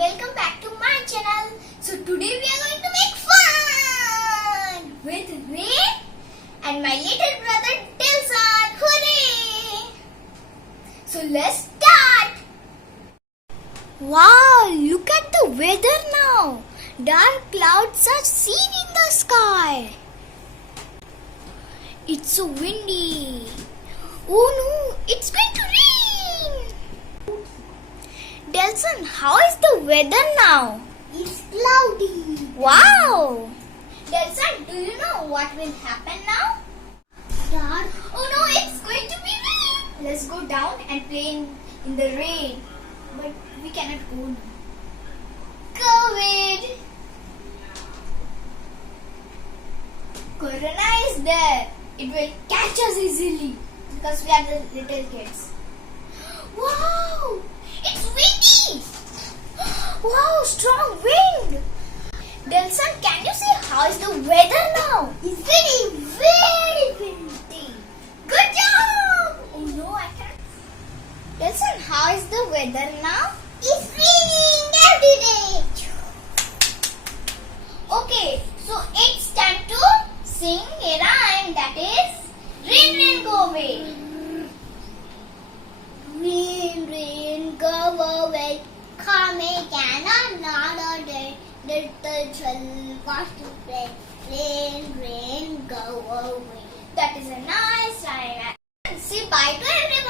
welcome back to my channel. So today we are going to make fun with Rain and my little brother Dilson. Hooray! So let's start. Wow, look at the weather now. Dark clouds are seen in the sky. It's so windy. Oh no, it's going to rain. Delson, how is the weather now? It's cloudy. Wow! Delson, do you know what will happen now? Dark. Oh no, it's going to be rain. Let's go down and play in the rain. But we cannot go now. COVID! Corona is there. It will catch us easily because we are the little kids. Wow! It's windy! Wow, strong wind! Delson, can you see how is the weather now? It's very windy. Good job! Oh no, I can't. Delson, how is the weather now? It's raining every day. Okay, so it's time to sing a rhyme that is Rain, Rain, Go Away. Rain, rain, go away. Come again another day. Little children want to play. Rain, rain, go away. That is a nice rhyme. Say bye to everyone.